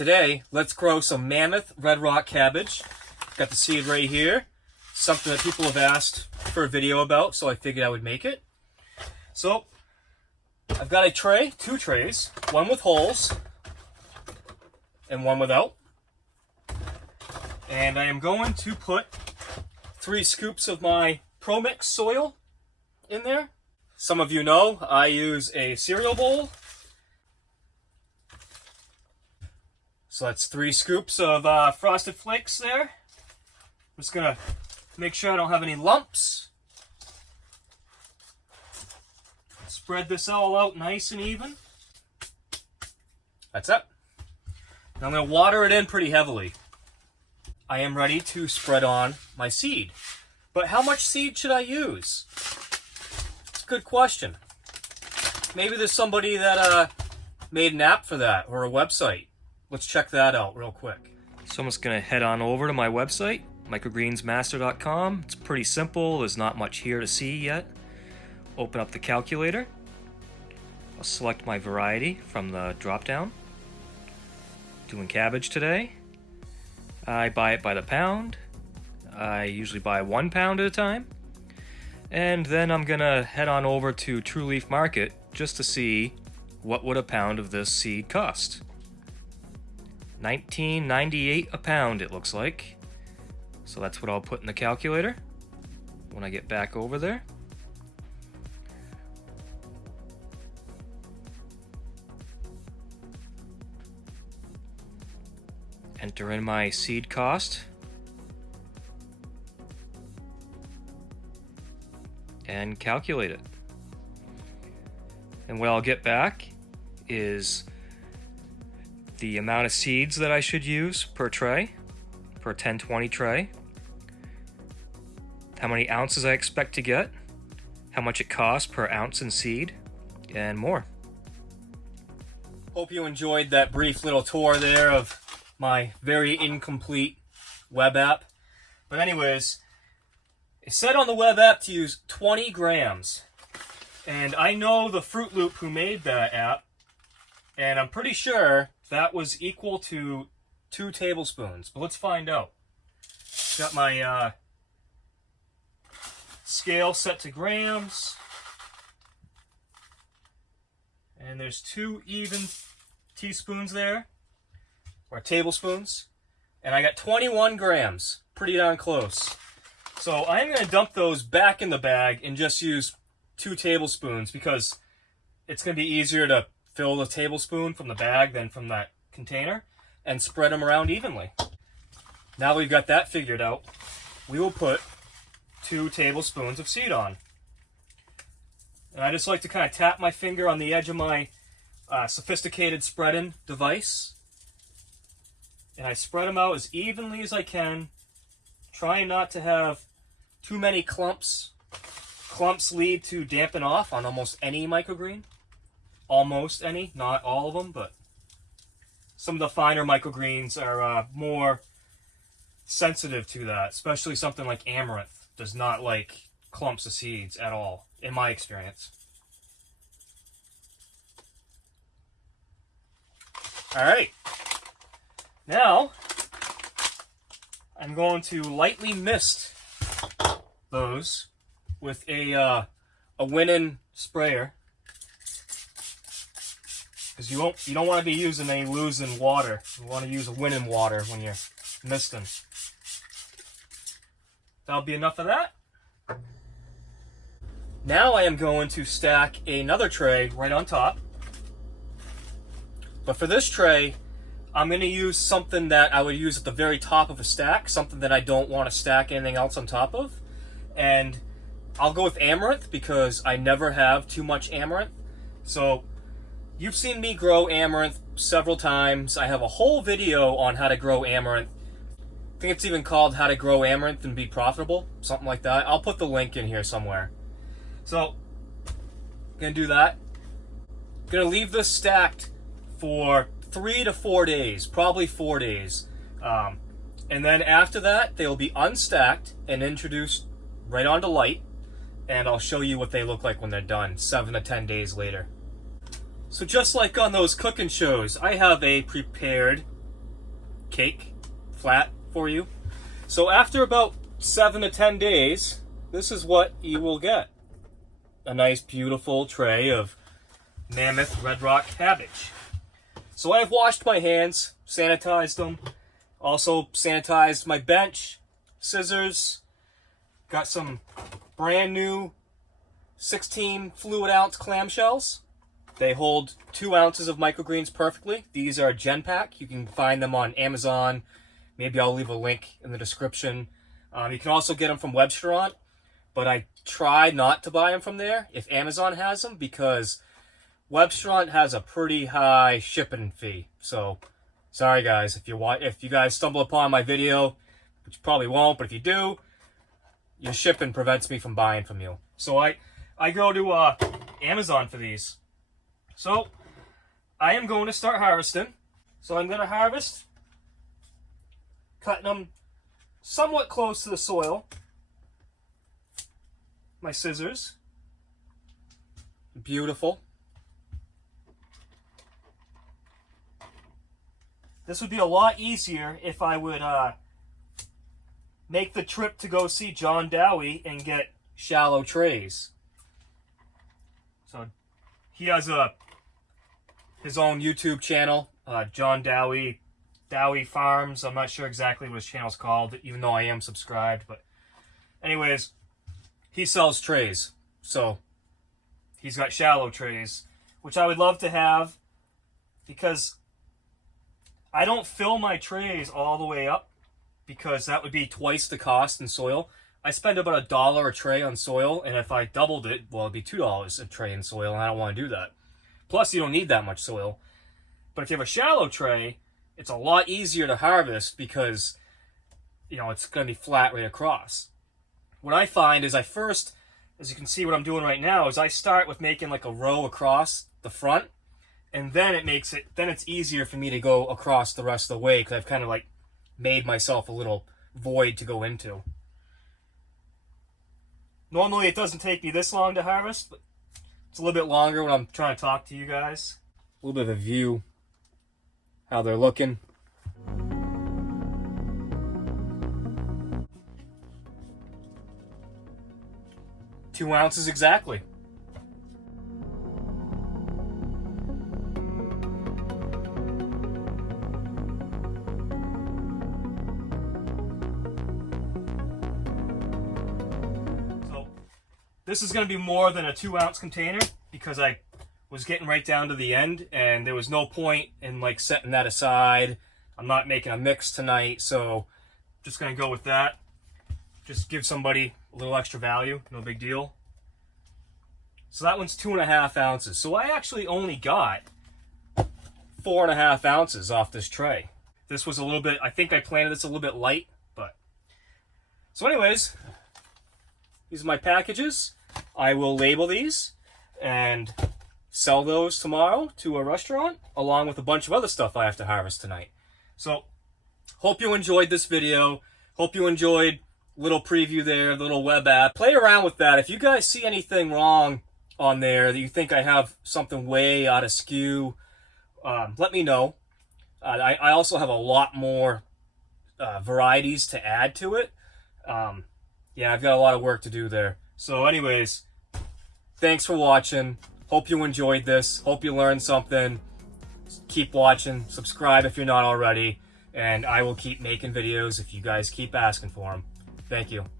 Today, let's grow some Mammoth red rock cabbage. Got the seed right here. Something that people have asked for a video about, so I figured I would make it. So, I've got a tray, two trays, one with holes and one without. And I am going to put 3 scoops of my Pro Mix soil in there. Some of you know I use a cereal bowl. So that's 3 scoops of Frosted Flakes there. I'm just gonna make sure I don't have any lumps. Spread this all out nice and even. That's it. Now I'm gonna water it in pretty heavily. I am ready to spread on my seed. But how much seed should I use? It's a good question. Maybe there's somebody that made an app for that or a website. Let's check that out real quick. So I'm just gonna head on over to my website, microgreensmaster.com. It's pretty simple. There's not much here to see yet. Open up the calculator. I'll select my variety from the drop down. Doing cabbage today. I buy it by the pound. I usually buy 1 pound at a time. And then I'm gonna head on over to True Leaf Market just to see what would a pound of this seed cost. $19.98 a pound it looks like. So that's what I'll put in the calculator when I get back over there. Enter in my seed cost. And calculate it. And what I'll get back is the amount of seeds that I should use per tray, per 10-20 tray, how many ounces I expect to get, how much it costs per ounce in seed, and more. Hope you enjoyed that brief little tour there of my very incomplete web app. But anyways, it said on the web app to use 20 grams. And I know the Fruit Loop who made that app, and I'm pretty sure that was equal to 2 tablespoons. But let's find out. Got my scale set to grams. And there's 2 even teaspoons there, or tablespoons. And I got 21 grams. Pretty darn close. So I'm going to dump those back in the bag and just use 2 tablespoons because it's going to be easier to fill the tablespoon from the bag than from that container and spread them around evenly. Now we've got that figured out, we will put 2 tablespoons of seed on. And I just like to kind of tap my finger on the edge of my sophisticated spreading device. And I spread them out as evenly as I can, trying not to have too many clumps. Clumps lead to dampen off on almost any microgreen. Almost any, not all of them, but some of the finer microgreens are more sensitive to that, especially something like amaranth does not like clumps of seeds at all, in my experience. Alright, now I'm going to lightly mist those with a Winnin sprayer. Because you don't want to be using any losing water. You want to use a Winnin water when you're misting. That'll be enough of that. Now I am going to stack another tray right on top. But for this tray, I'm going to use something that I would use at the very top of a stack, something that I don't want to stack anything else on top of. And I'll go with amaranth because I never have too much amaranth. So you've seen me grow amaranth several times. I have a whole video on how to grow amaranth. I think it's even called How to Grow Amaranth and Be Profitable, something like that. I'll put the link in here somewhere. So, I'm going to do that. I'm going to leave this stacked for 3 to 4 days, probably 4 days. And then after that, they will be unstacked and introduced right onto light. And I'll show you what they look like when they're done, 7 to 10 days later. So just like on those cooking shows, I have a prepared cake flat for you. So after about 7 to 10 days, this is what you will get. A nice beautiful tray of Mammoth Red Rock cabbage. So I've washed my hands, sanitized them, also sanitized my bench, scissors, got some brand new 16 fluid ounce clamshells. They hold 2 ounces of microgreens perfectly. These are Gen Pack. You can find them on Amazon. Maybe I'll leave a link in the description. You can also get them from Webstaurant, but I try not to buy them from there if Amazon has them, because Webstaurant has a pretty high shipping fee. So sorry guys, if you guys stumble upon my video, which you probably won't, but if you do, your shipping prevents me from buying from you. So I go to Amazon for these. So I am going to start harvesting. So I'm going to harvest, cutting them somewhat close to the soil. My scissors. Beautiful. This would be a lot easier if I would make the trip to go see John Dowie and get shallow trays. So he has his own YouTube channel, John Dowie Farms. I'm not sure exactly what his channel's called, even though I am subscribed. But anyways, he sells trays. So he's got shallow trays, which I would love to have, because I don't fill my trays all the way up, because that would be twice the cost in soil. I spend about $1 a tray on soil, and if I doubled it, well, it'd be $2 a tray in soil, and I don't want to do that. Plus, you don't need that much soil. But if you have a shallow tray, it's a lot easier to harvest because, you know, it's going to be flat right across. What I find is as you can see what I'm doing right now, is I start with making like a row across the front, and then it's easier for me to go across the rest of the way, because I've kind of like made myself a little void to go into. Normally it doesn't take me this long to harvest, but it's a little bit longer when I'm trying to talk to you guys. A little bit of a view, how they're looking. Two ounces exactly. This is going to be more than a 2-ounce container, because I was getting right down to the end and there was no point in like setting that aside. I'm not making a mix tonight, so just going to go with that. Just give somebody a little extra value, no big deal. So that one's 2.5 ounces. So I actually only got 4.5 ounces off this tray. This was a little bit, I think I planted this a little bit light, but. So anyways, these are my packages. I will label these and sell those tomorrow to a restaurant, along with a bunch of other stuff I have to harvest tonight. So, hope you enjoyed this video. Hope you enjoyed little preview there, little web app. Play around with that. If you guys see anything wrong on there, that you think I have something way out of skew, let me know. I also have a lot more varieties to add to it. Yeah, I've got a lot of work to do there. So anyways, thanks for watching. Hope you enjoyed this. Hope you learned something. Keep watching. Subscribe if you're not already. And I will keep making videos if you guys keep asking for them. Thank you.